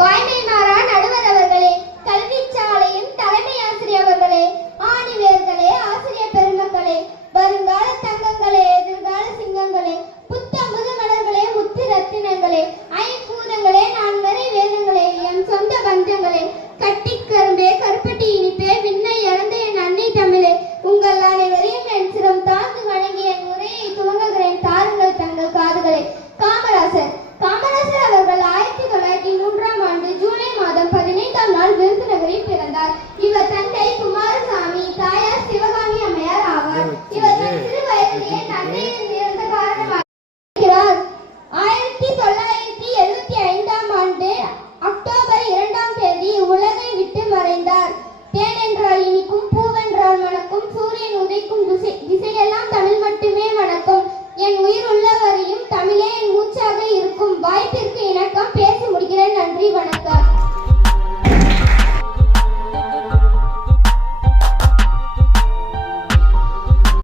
வாய்மை மாறா நடுவர் கல்வி சாலையின் தலைமை ஆணிவேர்களே ஆசிரியர் பெருமக்களே வருங்கால தங்கங்களே எதிர்கால சிங்கங்களே புத்த முதுமலர்களே முத்து ரத்தினங்களே கடவுள் வணக்கம். சூரியன் உதைக்கும் திசை திசையெல்லாம் தமிழ் மட்டுமே வணக்கம். என் உயிர் உள்ளவரையும் தமிழே என் மூச்சாக இருக்கும். வாய்ப்பிற்கு இணக்கம் பேச முடிகிறேன் நன்றி வணக்கம்.